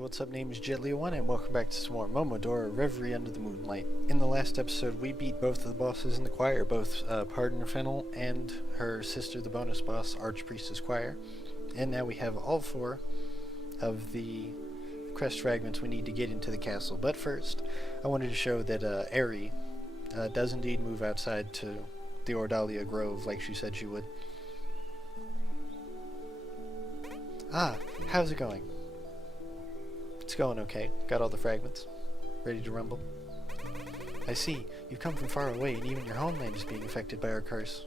what's up? Name is Jetley1 and welcome back to some more Momodora Reverie Under the Moonlight. In the last episode we beat both of the bosses in the choir, both Pardon Fennel and her sister, the bonus boss, Archpriestess Choir. And now we have all four of the crest fragments we need to get into the castle. But first, I wanted to show that Aerie does indeed move outside to the Ordalia Grove like she said she would. Ah, how's it going? It's going okay. Got all the fragments. Ready to rumble? I see. You've come from far away, and even your homeland is being affected by our curse.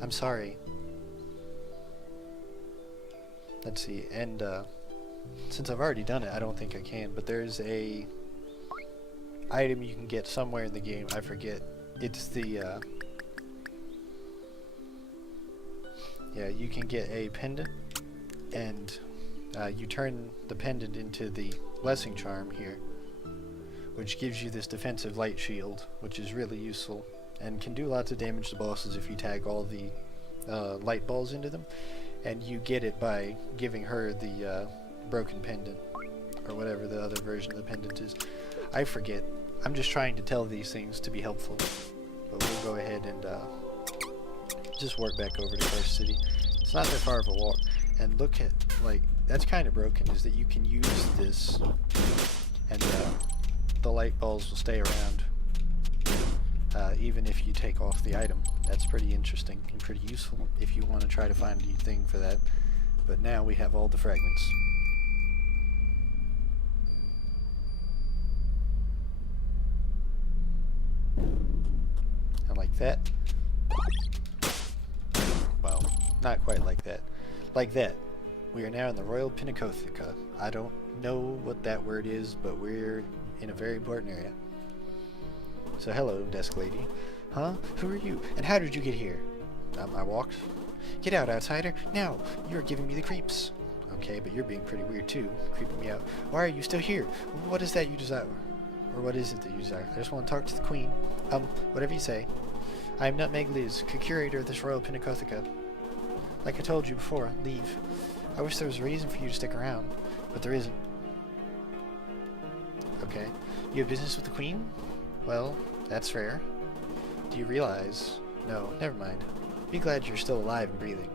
I'm sorry. Let's see, and since I've already done it, I don't think I can, but there's a item you can get somewhere in the game. I forget. It's the, yeah, you can get a pendant, and you turn the pendant into the blessing charm here, which gives you this defensive light shield, which is really useful and can do lots of damage to bosses if you tag all the light balls into them. And you get it by giving her the broken pendant, or whatever the other version of the pendant is. I forget. I'm just trying to tell these things to be helpful, but we'll go ahead and just work back over to Karst City. It's not that far of a walk. And look at, like, that's kind of broken, is that you can use this, and the light balls will stay around, even if you take off the item. That's pretty interesting and pretty useful if you want to try to find a thing for that. But now we have all the fragments. And like that. Well, not quite like that. Like that. We are now in the Royal Pinacotheca. I don't know what that word is, but we're in a very important area. So hello, desk lady. Huh? Who are you? And how did you get here? I walked. Get out, outsider. Now! You're giving me the creeps. Okay, but you're being pretty weird too, creeping me out. Why are you still here? What is that you desire? Or what is it that you desire? I just want to talk to the queen. Whatever you say. I am Nutmeg Liz, curator of this Royal Pinacotheca. Like I told you before, leave. I wish there was a reason for you to stick around, but there isn't. Okay. You have business with the queen? Well, that's fair. Do you realize? No, never mind. Be glad you're still alive and breathing.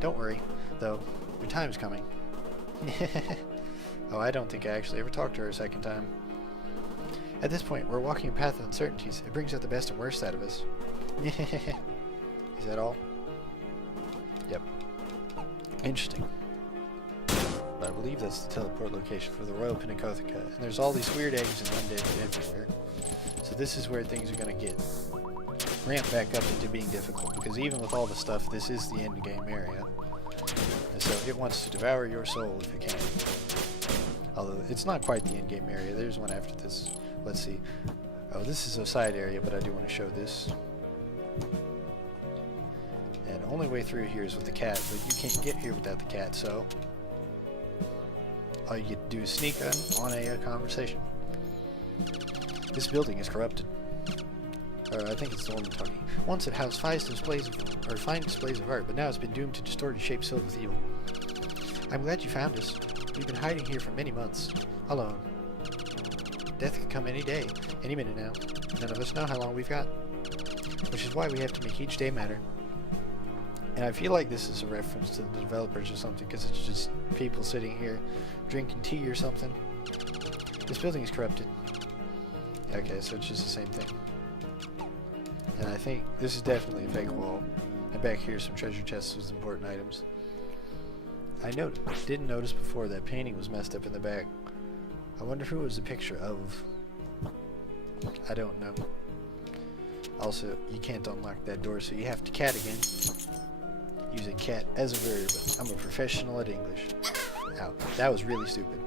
Don't worry, though. Your time is coming. Oh, I don't think I actually ever talked to her a second time. At this point, we're walking a path of uncertainties. It brings out the best and worst out of us. Is that all? Yep. Interesting. But I believe that's the teleport location for the Royal Pinacotheca, and there's all these weird eggs and undead everywhere. So this is where things are going to get ramped back up into being difficult, because even with all the stuff, this is the end game area. And so it wants to devour your soul if it can. Although it's not quite the end game area. There's one after this. Let's see. Oh, this is a side area, but I do want to show this. And the only way through here is with the cat, but you can't get here without the cat, so all you get to do is sneak on a conversation. This building is corrupted. Or I think it's the one I'm talking. Once it housed fine displays of art, but now it's been doomed to distorted shapes filled with evil. I'm glad you found us. We've been hiding here for many months, alone. Death could come any day, any minute now. None of us know how long we've got. Which is why we have to make each day matter. And I feel like this is a reference to the developers or something, because it's just people sitting here drinking tea or something. This building is corrupted. Okay, so it's just the same thing. And I think this is definitely a fake wall. And back here some treasure chests with important items. I didn't notice before that painting was messed up in the back. I wonder who it was a picture of. I don't know. Also, you can't unlock that door, so you have to cat again. Using cat as a verb. I'm a professional at English. Ow, that was really stupid.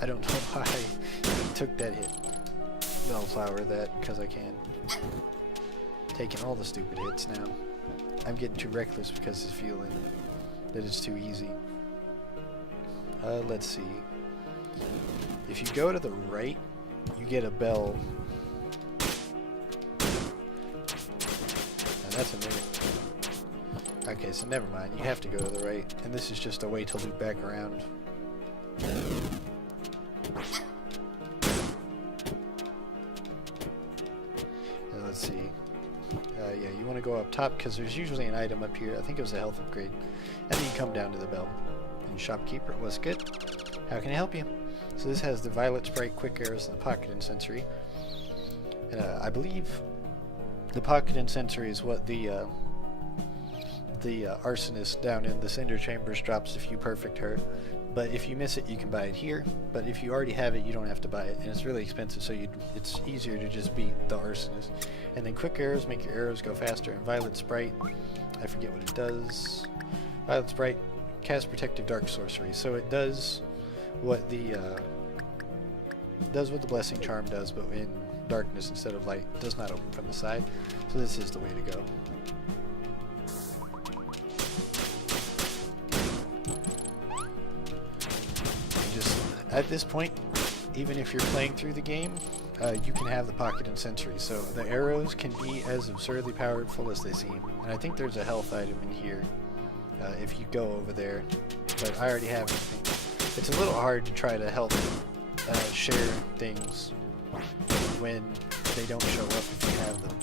I don't know why I took that hit. Bellflower that, because I can. Taking all the stupid hits now. I'm getting too reckless because it's feeling that it's too easy. Let's see. If you go to the right, you get a bell. Now that's a minute. Okay, so never mind. You have to go to the right, and this is just a way to loop back around. Let's see. Yeah, you want to go up top because there's usually an item up here. I think it was a health upgrade. And then you come down to the bell. And shopkeeper, what's good? How can I help you? So this has the violet sprite, quick arrows, and the pocket incensory. And I believe the pocket incensory is what the arsonist down in the cinder chambers drops if you perfect her. But if you miss it, you can buy it here. But if you already have it, you don't have to buy it, and it's really expensive. So it's easier to just beat the arsonist. And then quick arrows make your arrows go faster. And violet sprite, I forget what it does. Violet sprite casts protective dark sorcery. So it does what the blessing charm does, but in darkness instead of light. It does not open from the side. So this is the way to go. At this point, even if you're playing through the game, you can have the pocket incensory, so the arrows can be as absurdly powerful as they seem. And I think there's a health item in here if you go over there, but I already have everything. It's a little hard to try to help share things when they don't show up if you have them.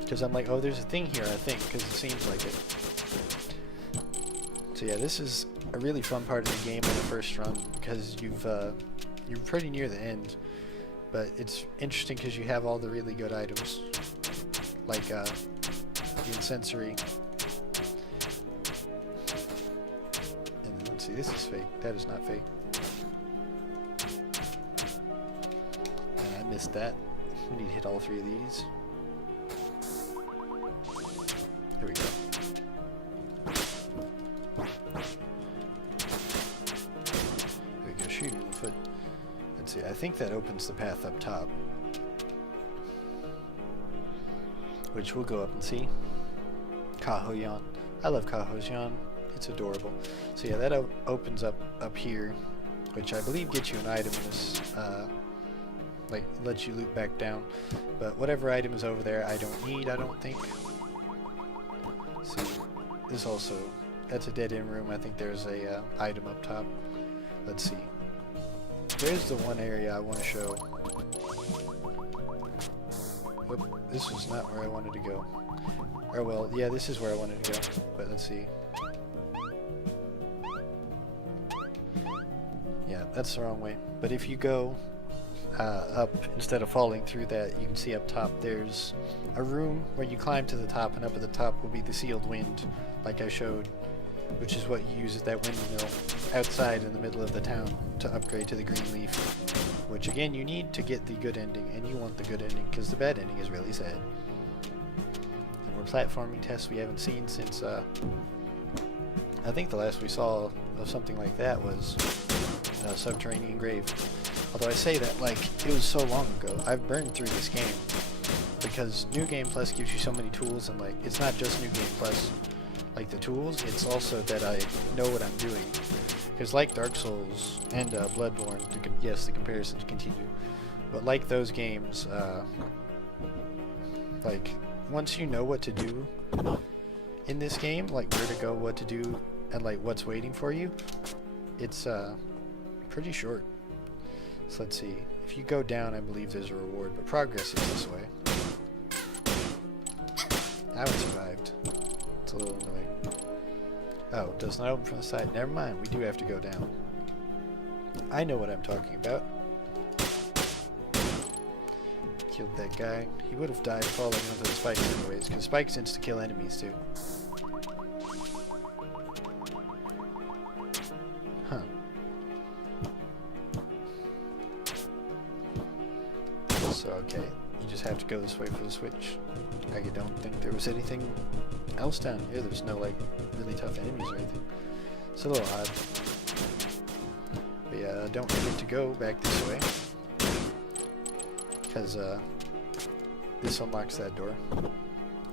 Because I'm like, oh, there's a thing here, I think, because it seems like it. So yeah, this is a really fun part of the game on the first run because you're pretty near the end, but it's interesting because you have all the really good items like the incensory. And then let's see, this is fake. That is not fake. And I missed that. We need to hit all 3 of these. Here we go. Shoot in the foot. Let's see, I think that opens the path up top, which we'll go up and see. Kaho yawn. I love Kaho's yawn. It's adorable. So yeah, that opens up here, which I believe gets you an item in this, like lets you loop back down. But whatever item is over there, I don't need. I don't think. See, this also, that's a dead end room. I think there's a item up top. Let's see. There's the one area I want to show. Whoop, this was not where I wanted to go. Or well, yeah, this is where I wanted to go. But let's see. Yeah, that's the wrong way. But if you go up instead of falling through that, you can see up top there's a room where you climb to the top, and up at the top will be the sealed wind, like I showed, which is what you use as that windmill outside in the middle of the town to upgrade to the green leaf, which again you need to get the good ending, and you want the good ending because the bad ending is really sad. And more platforming tests we haven't seen since I think the last we saw of something like that was Subterranean Grave. Although I say that like it was so long ago. I've burned through this game because New Game Plus gives you so many tools, and like it's not just New Game Plus, like the tools, it's also that I know what I'm doing. Because like Dark Souls and Bloodborne, yes, the comparisons continue, but like those games, like once you know what to do in this game, like where to go, what to do, and like what's waiting for you, it's pretty short. So let's see, if you go down, I believe there's a reward, but progress is this way. I haven't survived. It's a little annoying. Oh, it does not open from the side. Never mind, we do have to go down. I know what I'm talking about. Killed that guy. He would have died falling onto the spikes anyways, because spikes insta-kill enemies too. Huh. So, okay. You just have to go this way for the switch. I don't think there was anything else down here. There's no, like, really tough enemies or anything. It's a little odd. But yeah, don't forget to go back this way. Because, this unlocks that door.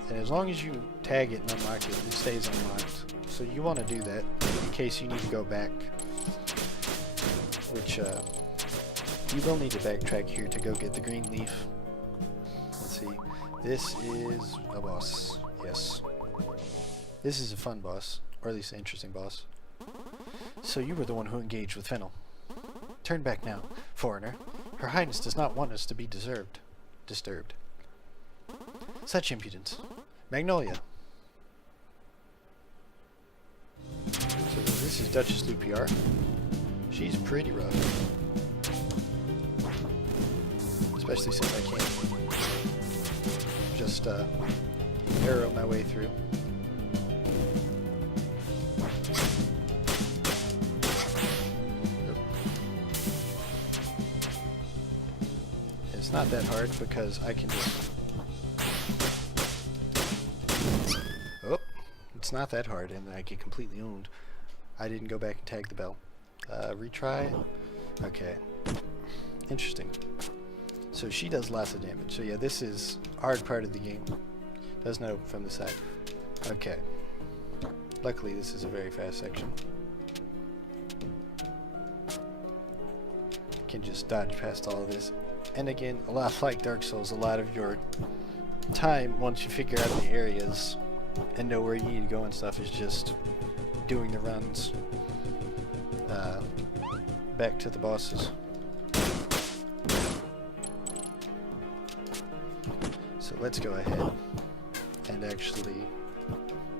And as long as you tag it and unlock it, it stays unlocked. So you want to do that in case you need to go back. Which, you will need to backtrack here to go get the green leaf. Let's see. This is a boss. Yes. This is a fun boss. Or at least an interesting boss. So So you were the one who engaged with Fennel. Turn back now, foreigner. Her Highness does not want us to be disturbed. Such impudence. Magnolia. So this is Duchess Lupiar. She's pretty rough. Especially since I can't just arrow my way through. It's not that hard because I can just... Oh, it's not that hard and I get completely owned. I didn't go back and tag the bell. Retry. Okay. Interesting. So she does lots of damage. So yeah, this is hard part of the game. Doesn't open from the side. Okay. Luckily this is a very fast section. Can just dodge past all of this. And again, a lot like Dark Souls, a lot of your time, once you figure out the areas and know where you need to go and stuff, is just doing the runs back to the bosses. So let's go ahead and actually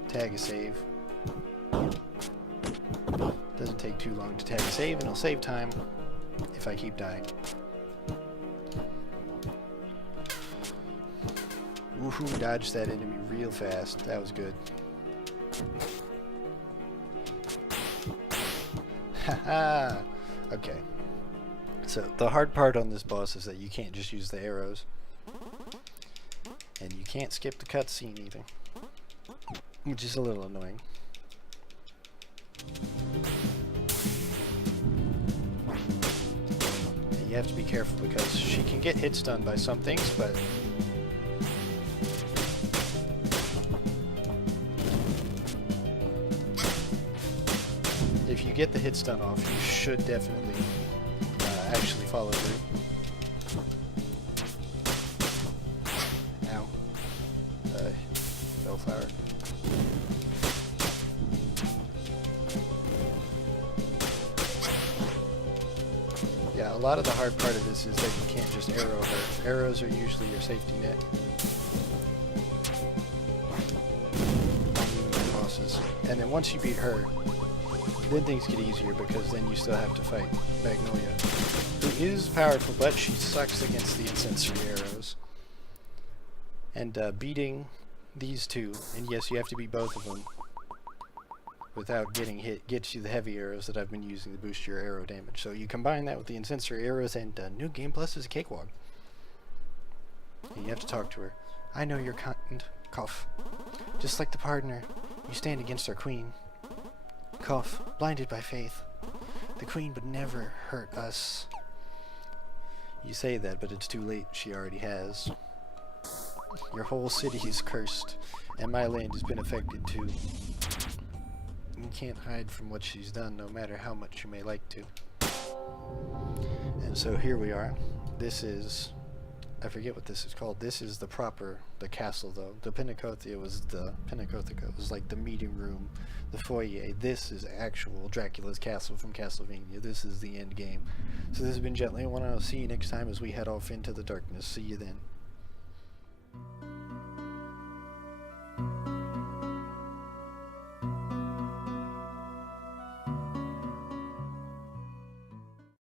tag a save. Doesn't take too long to tag a save, and it'll save time if I keep dying. Woohoo, dodged that enemy real fast. That was good. Haha! Okay. So, the hard part on this boss is that you can't just use the arrows. And you can't skip the cutscene either. Which is a little annoying. And you have to be careful because she can get hit stun by some things, but if you get the hit stun off, you should definitely actually follow through. Ow. Bellflower. Yeah, a lot of the hard part of this is that you can't just arrow her. Arrows are usually your safety net. Bosses. And then once you beat her, then things get easier because then you still have to fight Magnolia, who is powerful, but she sucks against the incensory arrows. And beating these two, and yes, you have to beat both of them without getting hit, gets you the heavy arrows that I've been using to boost your arrow damage. So you combine that with the incensory arrows, and New Game Plus is a cakewalk. And you have to talk to her. I know you're kind. Cough. Just like the partner, you stand against our queen. Cough, blinded by faith. The queen would never hurt us. You say that, but it's too late. She already has. Your whole city is cursed, and my land has been affected too. You can't hide from what she's done, no matter how much you may like to. And so here we are. This is... I forget what this is called. This is the castle, though. The Pinacotheca was like the meeting room, the foyer. This is actual Dracula's castle from Castlevania. This is the end game. So this has been Gently, and I'll see you next time as we head off into the darkness. See you then.